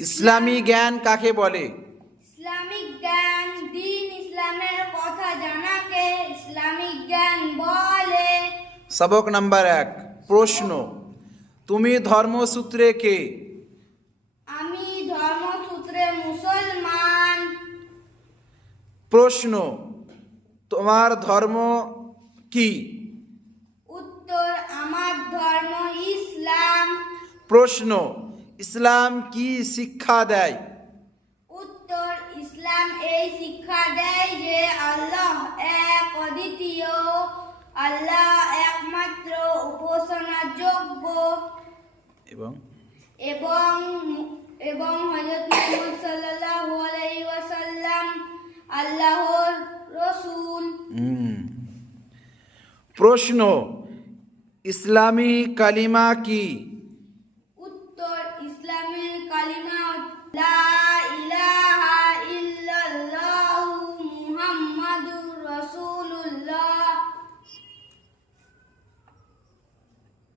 ইসলামী জ্ঞান কাকে বলে? ইসলামিক জ্ঞান দ্বীন ইসলামের কথা জানাকে ইসলামিক জ্ঞান বলে। সবক নাম্বার 1। প্রশ্ন, তুমি ধর্মসূত্রে কে? আমি ধর্মসূত্রে মুসলমান। প্রশ্ন, তোমার ধর্ম কি? উত্তর, আমার ধর্ম ইসলাম। প্রশ্ন, ইসলাম কি শিক্ষা দেয়? উত্তর, ইসলাম এই শিক্ষা দেয় যে আল্লাহ এক, অদ্বিতীয়, আল্লাহ একমাত্র উপাসনার যোগ্য এবং এবং হযরত মুহাম্মদ সাল্লাল্লাহু আলাইহি ওয়াসাল্লাম আল্লাহর রাসূল। প্রশ্ন, ইসলামী কালিমা কি?